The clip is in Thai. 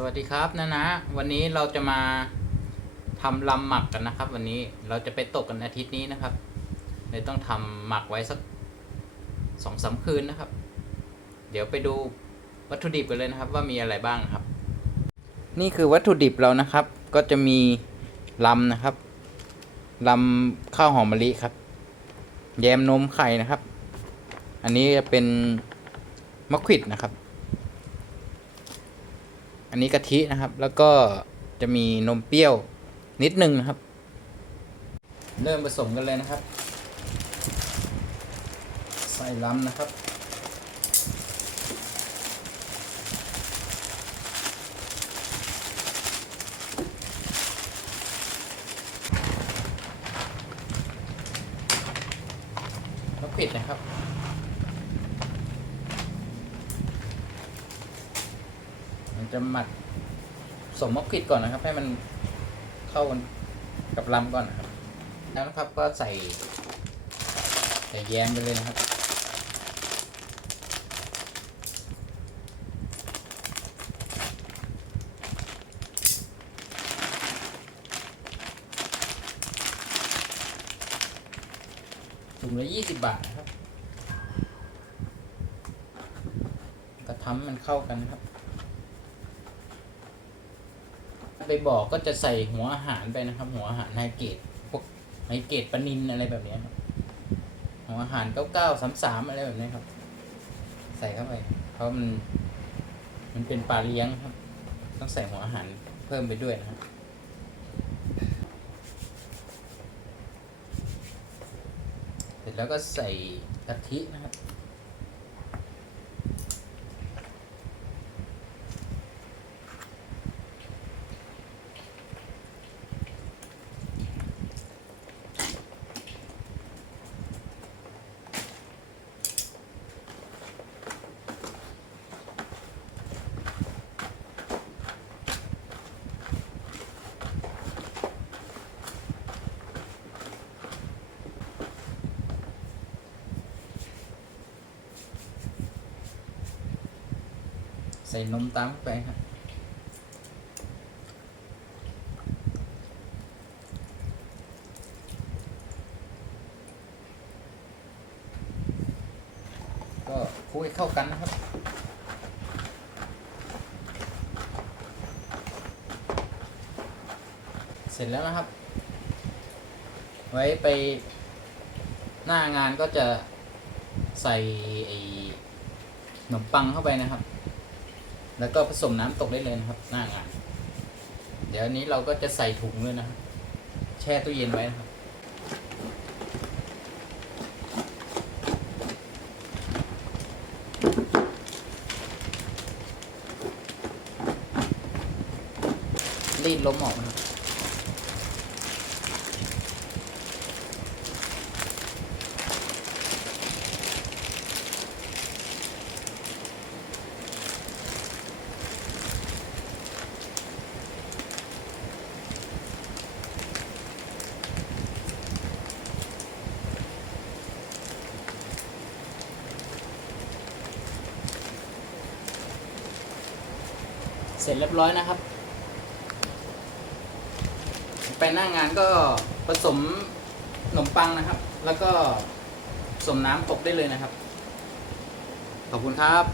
สวัสดีครับนะนะ วันนี้เราจะมาทำลำหมักกันนะครับ วันนี้เราจะไปตกกันอาทิตย์นี้นะครับเลยต้องทำหมักไว้สักสองสามคืนนะครับ เดี๋ยวไปดูวัตถุดิบกันเลยนะครับ ว่ามีอะไรบ้างนะครับ นี่คือวัตถุดิบเรานะครับ ก็จะมีลำนะครับลำข้าวหอมมะลิครับ แยมนมไข่นะครับ อันนี้จะเป็นมะขวิดนะครับ อันนี้กะทินะครับ แล้วก็จะมีนมเปรี้ยวนิดนึงนะครับ เริ่มผสมกันเลยนะครับ ใส่ล้ำนะครับปิดนะครับ มัน จะหมักสมมะขิดก่อนนะครับ ให้มันเข้ากันกับลำก่อนนะครับ แล้วนะครับก็ใส่ใส่แยมไปเลยนะครับ ถุงละยี่สิบบาทนะครับ ก็ทำมันเข้ากันนะครับ ไปบอกก็จะใส่หัวอาหารไปนะครับ หัวอาหารไฮเกรดพวกไฮเกรดปนินอะไรแบบนี้ครับหัวอาหารเก้าเก้าสามสามอะไรแบบนี้ครับ ใส่เข้าไป เพราะมันมันเป็นปลาเลี้ยงครับ ต้องใส่หัวอาหารเพิ่มไปด้วยนะครับเสร็จแล้วก็ใส่กะทินะครับ ใส่นมตามเข้าไปครับก็คลุกให้เข้ากันครับเสร็จแล้วนะครับ ไว้ไปหน้างานก็จะใส่ไอ้ขนมปังเข้าไปนะครับ แล้วก็ผสมน้ำตกได้เลยนะครับ หน้างาน เดี๋ยวอันนี้เราก็จะใส่ถุงเลยนะแช่ตู้เย็นไว้นะครับ รีดล้มออกนะครับ เสร็จเรียบร้อยนะครับ ไปหน้างานก็ผสมขนมปังนะครับ แล้วก็ผสมน้ำตกได้เลยนะครับ ขอบคุณครับ